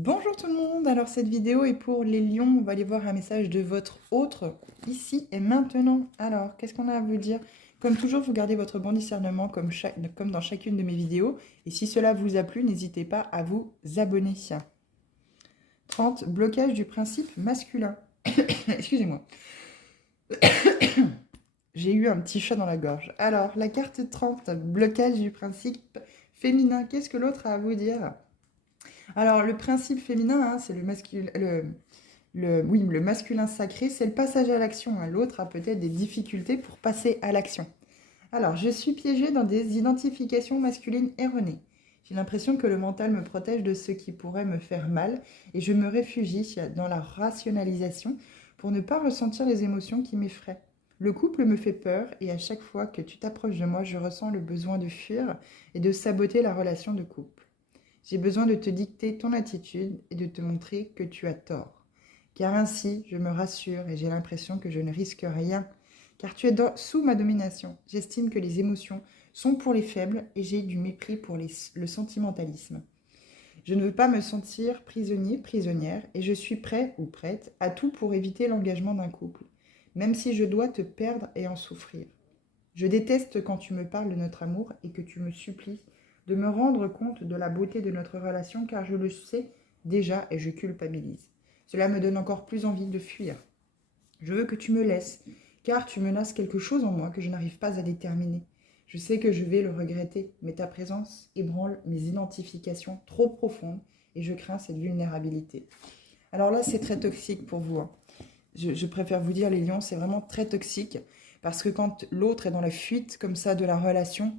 Bonjour tout le monde, alors cette vidéo est pour les lions, on va aller voir un message de votre autre, ici et maintenant. Alors, qu'est-ce qu'on a à vous dire? Comme toujours, vous gardez votre bon discernement comme dans chacune de mes vidéos, et si cela vous a plu, n'hésitez pas à vous abonner. 30, blocage du principe masculin. Excusez-moi, j'ai eu un petit chat dans la gorge. Alors, la carte 30, blocage du principe féminin, qu'est-ce que l'autre a à vous dire? Alors, le principe féminin, hein, c'est le masculin, oui, le masculin sacré, c'est le passage à l'action. Hein. L'autre a peut-être des difficultés pour passer à l'action. Alors, je suis piégée dans des identifications masculines erronées. J'ai l'impression que le mental me protège de ce qui pourrait me faire mal et je me réfugie dans la rationalisation pour ne pas ressentir les émotions qui m'effraient. Le couple me fait peur et à chaque fois que tu t'approches de moi, je ressens le besoin de fuir et de saboter la relation de couple. J'ai besoin de te dicter ton attitude et de te montrer que tu as tort. Car ainsi, je me rassure et j'ai l'impression que je ne risque rien. Car tu es sous ma domination. J'estime que les émotions sont pour les faibles et j'ai du mépris pour le sentimentalisme. Je ne veux pas me sentir prisonnier, prisonnière et je suis prêt ou prête à tout pour éviter l'engagement d'un couple, même si je dois te perdre et en souffrir. Je déteste quand tu me parles de notre amour et que tu me supplies de me rendre compte de la beauté de notre relation car je le sais déjà et je culpabilise. Cela me donne encore plus envie de fuir. Je veux que tu me laisses car tu menaces quelque chose en moi que je n'arrive pas à déterminer. Je sais que je vais le regretter, mais ta présence ébranle mes identifications trop profondes et je crains cette vulnérabilité. Alors là, c'est très toxique pour vous. Hein. Je préfère vous dire, les lions, c'est vraiment très toxique parce que quand l'autre est dans la fuite comme ça de la relation,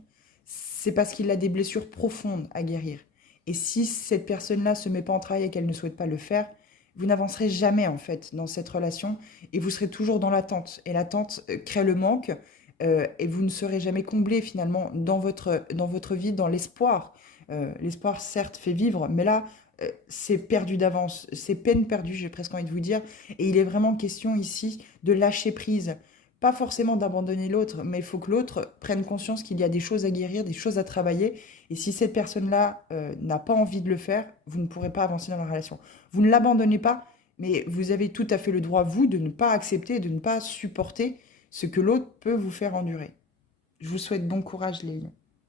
c'est parce qu'il a des blessures profondes à guérir. Et si cette personne-là se met pas en travail et qu'elle ne souhaite pas le faire, vous n'avancerez jamais en fait dans cette relation et vous serez toujours dans l'attente. Et l'attente crée le manque et vous ne serez jamais comblé finalement dans votre vie, dans l'espoir. L'espoir certes fait vivre, mais là c'est perdu d'avance, c'est peine perdue, j'ai presque envie de vous dire. Et il est vraiment question ici de lâcher prise. Pas forcément d'abandonner l'autre, mais il faut que l'autre prenne conscience qu'il y a des choses à guérir, des choses à travailler. Et si cette personne-là n'a pas envie de le faire, vous ne pourrez pas avancer dans la relation. Vous ne l'abandonnez pas, mais vous avez tout à fait le droit, vous, de ne pas accepter, de ne pas supporter ce que l'autre peut vous faire endurer. Je vous souhaite bon courage, les lions.